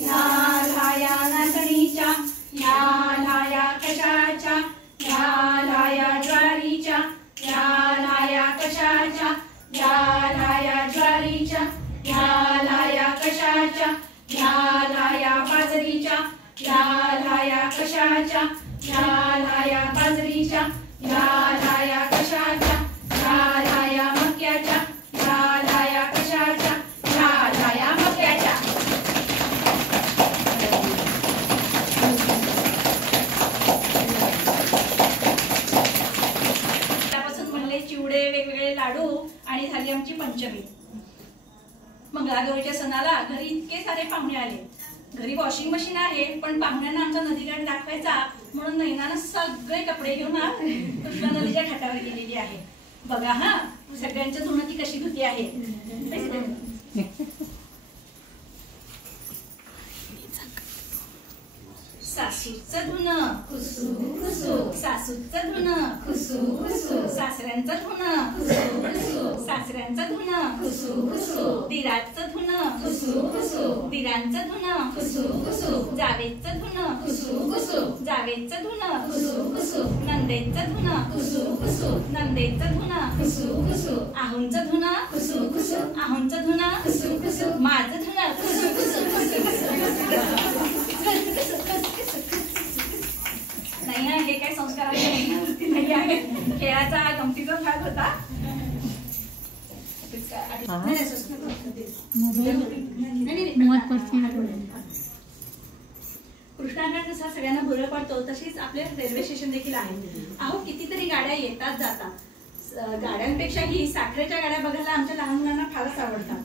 या लाया नाचणीच्या, या लाया कशाच्या, या लाया ज्वारीच्या, या लाया कशाच्या, या लाया ज्वारीच्या, या लाया कशाच्या, या लाया बाजरीच्या, या लाया कशाच्या, या लाया बाजरीच्या, या लाया कशाच्या, या लाया मक्याच्या, या लाया कशाच्या, या लाया मक्याच्या. त्यापासून बनले चिवडे, वेगवेगळे लाडू आणि झाली आमची पंचमी. मंगळागौरीच्या सणाला घरी इतके सारे पाहुणे आले. घरी वॉशिंग मशीन आहे, पण पाहुण्यांना आमचा नदीघाट दाखवायचा म्हणून नैनानं सगळे कपडे घेऊन कृष्णा नदीच्या घाटावर गेलेली आहे. बघा हा, सगळ्यांच्या धुणं ती कशी धुती आहे. सासूचं धुणं खुसू खुसू, सासूचं धुणं खुसू खुसू, सासऱ्यांचं धुणं खुसू खुसू, सासऱ्यांचं धुणं खुसू खुसू, दिराचं धुणं खुसू खुसू, दिरांचं धुणं खुसू खुसू, जावेचं धुणं खुसू खुसू, जावेचं धुणं खुसू खुसू, नंदेचं धुणं खुसू खुसू, नंदेचं धुणं खुसू खुसू, आहुंचं धुणं खुसू खुसू, आहुंचं धुणं खुसू खुसू, माझं धुणं खुसू खुसू नाही. हे काय संस्काराची नाही आहे, खेळाचा गमतीचा भाग होता. कृष्णाघाट जसा सगळ्यांना भुरळ पडतो तशीच आपले रेल्वे स्टेशन देखील आहे. अहो कितीतरी गाड्या येतात जातात. गाड्यांपेक्षाही साखरेच्या गाड्या बघायला आमच्या लहान मुलांना फारच आवडतात.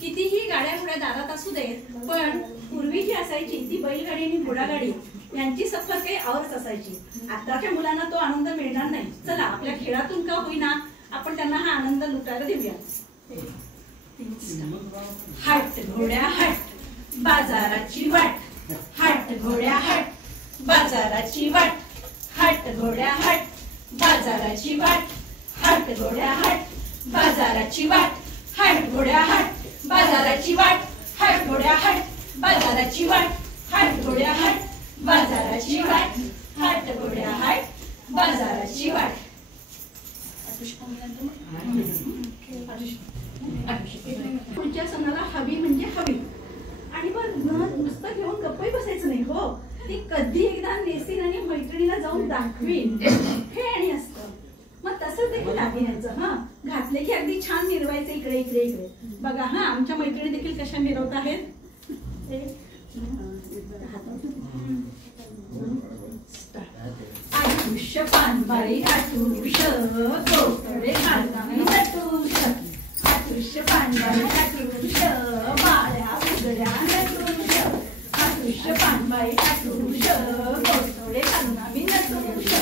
कितीही गाड्या थोड्या दारात असू देत, पण पूर्वी जी असायची ती बैलगाडी आणि घोडागाडी यांची सफर काही आवडच असायची. आताच्या मुलांना तो आनंद मिळणार नाही. चला आपल्या खेळातून का होईना आपण त्यांना हा आनंद लुटायला देऊया. हट घोड्या हट बाजाराची वाट, हट घोड्या हट बाजाराची वाट, हट घोड्या हट बाजाराची वाट, हट घोड्या हट बाजाराची वाट, हट घोड्या हट बाजाराची वाट, हट घोड्या हट बाजाराची वाट, हट घोड्या हट बाजाराची वाट, हट घोड्या हट बाजाराची वाट. पुढच्या सणाला हवी म्हणजे हवी. आणि पण नुसतं घेऊन गप्पही बसायचं नाही हो. ती कधी एकदा नेसीन आणि मैत्रिणीला जाऊन दाखवीन हे आणि असतं. मग तसंच देखील दागिन्याचं हा घातले की अगदी छान मिरवायचं इकडे इकडे इकडे. बघा हा आमच्या मैत्रिणी देखील कशा मिरवत आहेत. आठुष्य पानबाई आठुष कोकडे घालणारी नटुष, आठुष्य पानबाई आठुष बाळ्या उघड्या नटुष, आठुष्य पानबाई आठुष कोकडे घालणारी नटुष,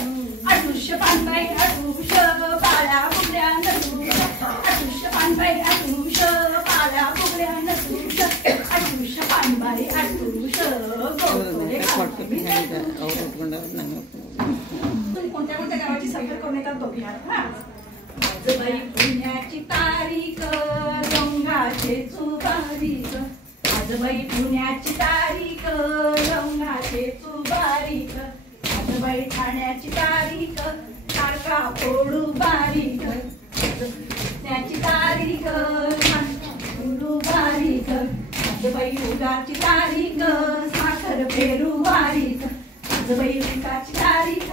आठुष्य पानबाई आठुष बाळ्या उघड्या नटुष, आठुष्य पानबाई आठुष बाळ्या उघड्या नटुष, आठुष्य पानबाई आठुष कोकडे घालणारी नटुष. कोणत्या कोणत्या गावाची सफर करून येतात बघूया. आजबाई पुण्याची तारीख रंगाचे चुबारीक, आजबाई पुण्याची तारीख रंगाचे चुबारीक, आजबाई ठाण्याची तारीख सारखा फोडू बारीक, त्याची तारीख फोडू बारीक, आजबाई उगाची तारीख साखर पेरू बारीक, आजबाई उगाची तारीख